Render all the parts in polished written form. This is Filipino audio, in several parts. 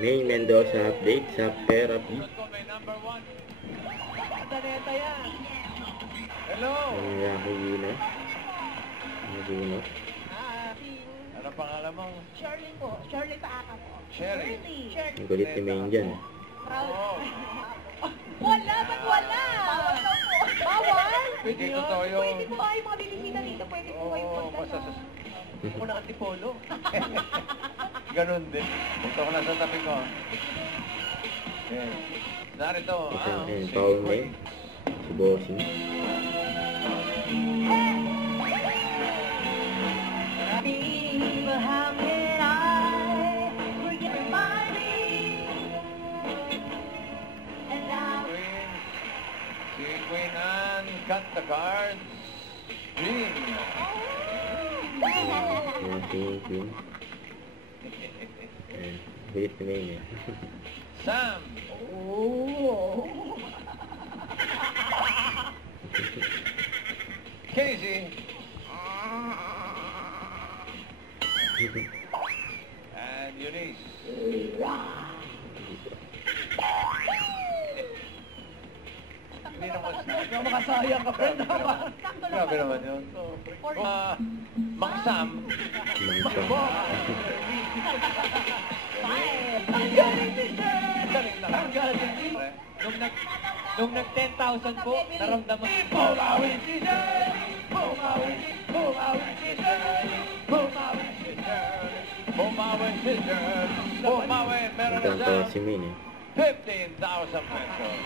May Mendoza update sa therapy. Hello! Nakahina. Nagino. Ano pangalan mo? Shirley po. Shirley Paaka po. Sherry. Ang kulit ni Main dyan. Wala! Ba't wala? Bawal daw po. Bawal? Pwede totoo yun. Pwede po kayo mga bilisita dito. Pwede po kayo punta na. Ako ng antipolo. Ganun din. Punta ko na sa tabi ko. Okay. Narito. Foul name. Si Bossing. Queen Anne, cut the cards. Green. Queen. Kulit ni Main eh. Sam. Oh. Casey. And Eunice. Hindi naman makasayang ka pa naman. Grabe naman yun. Mang Sam. Ang galing ni Sir! Ang galing ni Sir! Nung nag-10,000 po, naramdaman. Bumawi si Sir! Bumawi si Sir! Bumawi si Sir! Bumawi si Sir! Bumawi! Meron na siya! Si Main eh. 15,000 pesos.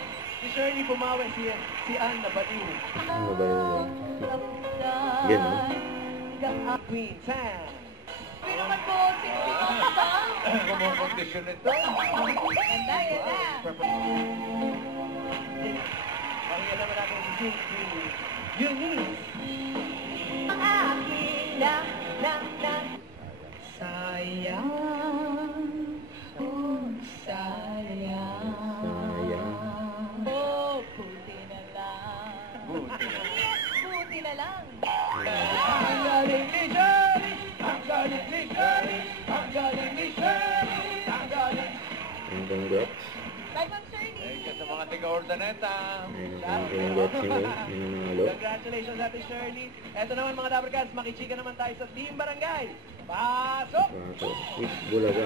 Si Shirley bumawi si Ann na baliw. Ano ba yun? Yan o. Queen Sam. Hindi naman po. Kumukondisyon ito. Ganda, ganda. Pakinggan naman natin si Eunice. Ang aking sayang. Oh, sayang. Oh, buti na lang. Buti na lang. Ang galing ni Shirley! Ang galing ni Shirley! Ang galing ni Shirley! Ang galing! Ang congrats. Bye, Ma'am Shirley. Thank you sa mga tiga-ordaneta. Ang congrats ni Main. Nananalo. Congratulations, Ate Shirley. Eto naman mga Dabarkads, makichika naman tayo sa Team Barangay. Pasok! Bulaga.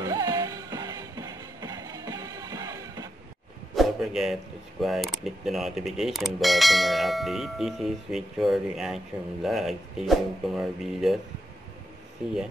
Don't forget to subscribe, click the notification bell for more updates. This is Victor Reaction Vlog. Stay tuned for more videos. See ya.